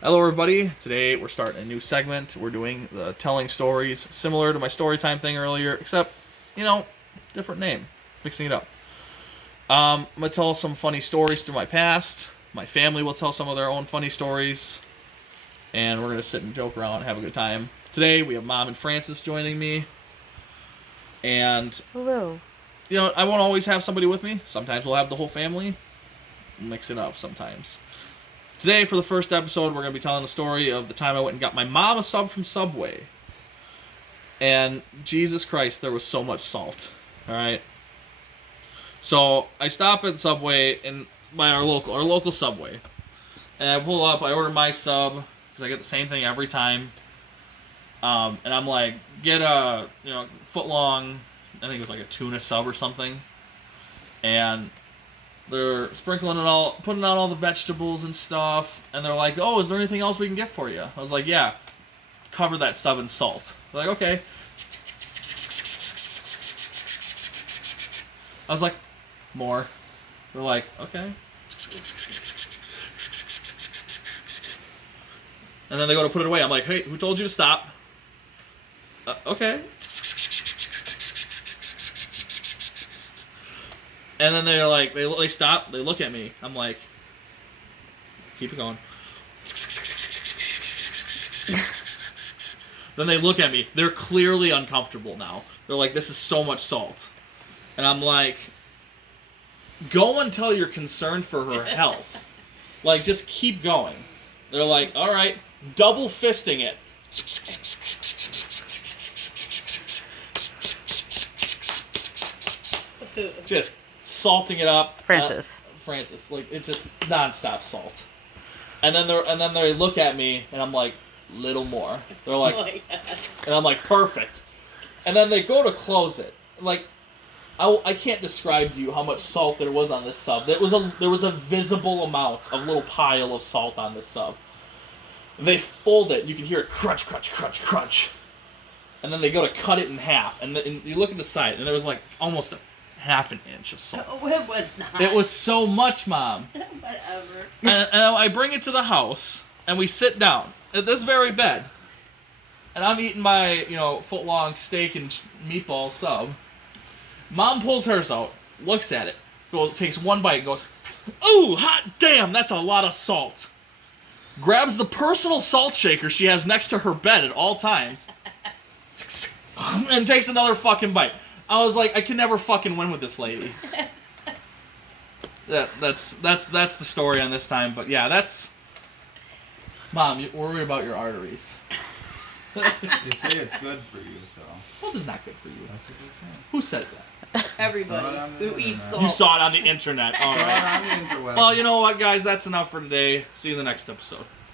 Hello everybody, today we're starting a new segment. We're doing the telling stories, similar to my story time thing earlier, except, different name, mixing it up. I'm going to tell some funny stories through my past. My family will tell some of their own funny stories, and we're going to sit and joke around and have a good time. Today we have Mom and Francis joining me, and Hello. I won't always have somebody with me. Sometimes we'll have the whole family. We'll mix it up sometimes. Today, for the first episode, we're going to be telling the story of the time I went and got my mom a sub from Subway. And Jesus Christ, there was so much salt. All right. So I stop at Subway by our local Subway, and I pull up. I order my sub because I get the same thing every time. And I'm like, get a foot long. I think it was like a tuna sub or something. And they're sprinkling it all, putting out all the vegetables and stuff, and they're like, "Oh, is there anything else we can get for you?" I was like, "Yeah, cover that sub in salt." They're like, "Okay." I was like, "More." They're like, "Okay." And then they go to put it away. I'm like, "Hey, who told you to stop?" Okay. And then they're like, they stop, they look at me. I'm like, keep it going. Then they look at me. They're clearly uncomfortable now. They're like, this is so much salt. And I'm like, go until you're concerned for her health. Like, just keep going. They're like, all right, double fisting it. Just salting it up. Francis. Like, it's just nonstop salt. And then they look at me, and I'm like, little more. They're like, and I'm like, perfect. And then they go to close it. Like, I can't describe to you how much salt there was on this sub. There was a visible amount of little pile of salt on this sub. And they fold it, and you can hear it crunch, crunch, crunch, crunch. And then they go to cut it in half, and you look at the side, and there was like almost a half an inch of salt. Oh, it was not. It was so much, Mom. Whatever. And I bring it to the house, and we sit down at this very bed. And I'm eating my, foot-long steak and meatball sub. Mom pulls hers out, looks at it, takes one bite, and goes, "Ooh, hot damn, that's a lot of salt." Grabs the personal salt shaker she has next to her bed at all times, and takes another fucking bite. I was like, I can never fucking win with this lady. That's the story on this time, but yeah, that's... Mom, you're worried about your arteries. You say it's good for you, so. Salt is not good for you. That's what they say. Who says that? Everybody who eats internet. salt. You saw it on the internet. All right. Saw it on the interweb. Well, you know what, guys? That's enough for today. See you in the next episode.